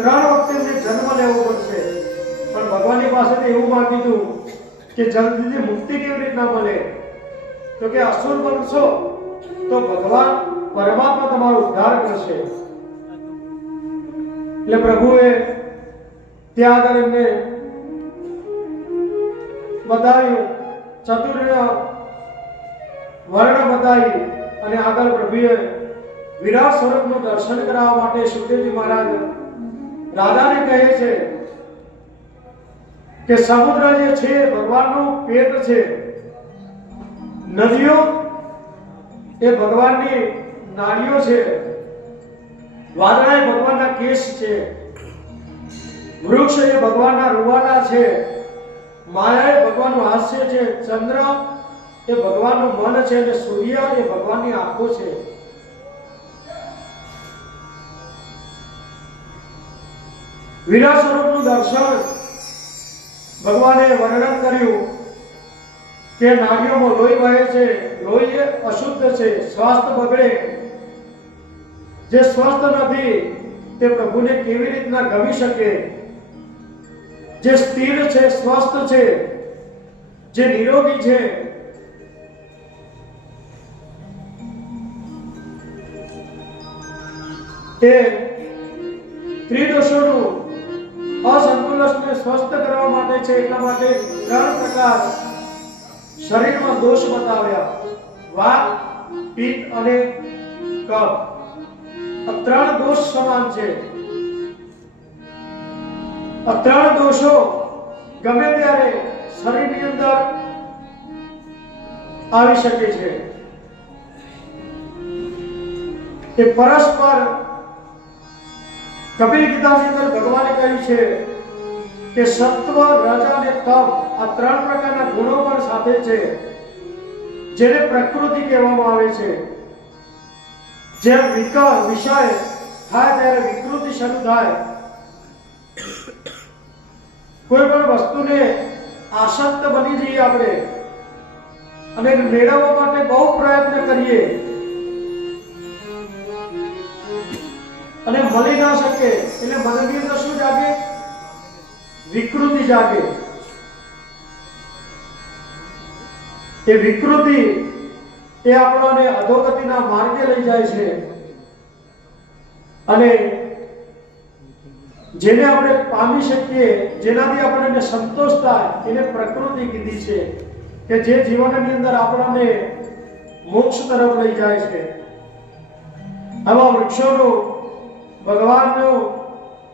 3 વખતે એમને જન્મ લેવો પડશે, પણ ભગવાનની પાસેથી એવું માંગી દીધું કે જલ્દીથી મુક્તિ કેવી રીતના મળે? તો કે અસુર બનશો તો ભગવાન પરમાત્મા તમારો ઉદ્ધાર કરશે. એટલે પ્રભુએ ત્યાં આગળ એમને બતાવ્યું, ચતુર્ય વર્ણ બતાવી, અને આગળ પ્રભુએ વિરાટ સ્વરૂપનું દર્શન કરાવવા માટે સુખદેવજી મહારાજ રાધાને કહે છે કે સમુદ્ર જે છે ભગવાનનું પેટ છે, નદીઓ એ ભગવાનની નાળીઓ છે, વાદળા એ ભગવાનના કેશ છે, વૃક્ષ એ ભગવાનના રૂવાડા છે, માયા એ ભગવાનનું હાસ્ય છે, ચંદ્ર એ ભગવાનનું મન છે, અને સૂર્ય એ ભગવાનની આંખો છે. વિરાટ સ્વરૂપનું દર્શન ભગવાને વર્ણન કર્યું કે નાડીઓમાં લોહી વહે છે, લોહી એ અશુદ્ધ છે, સ્વાસ્થ્ય બગડે, જે સ્વસ્થ નથી તે પ્રભુને કેવી રીતના ગમી શકે? જે સ્થિર છે, સ્વસ્થ છે, જે નિરોગી છે, તે ત્રિદોષોનું અસંતુલનને સ્વસ્થ કરવા માટે છે. એટલા માટે 3 પ્રકાર શરીરમાં દોષ બતાવ્યા: વાત, પિત્ત અને કફ. આ 3 દોષ સમાન છે. આ 3 દોષો ગમે ત્યારે શરીરની અંદર આવી શકે છે. એ પરસ્પર કબીર ગીતાની અંદર ભગવાને કહ્યું છે કે સત્વ, રજ અને તમ આ 3 પ્રકારના ગુણો પણ સાથે છે, જેને પ્રકૃતિ કહેવામાં આવે છે. જેમ વિષય થાય ત્યારે વિકૃતિ શરૂ થાય. કોઈ પણ વસ્તુને આસક્ત બની જઈએ આપણે અને મેળવવા માટે બહુ પ્રયત્ન કરીએ અને મળી ના શકે, એટલે મનની અંદર શું જાગે? વિકૃતિ જાગે. એ વિકૃતિ એ આપણને અધોગતિના માર્ગે લઈ જાય છે. અને જેને આપણે પામી શકીએ, જેનાથી આપણને સંતોષ થાય, એને પ્રકૃતિ કીધી છે, કે જે જીવનની અંદર આપણને મોક્ષ તરફ લઈ જાય છે. આવા વૃક્ષોનું ભગવાનનું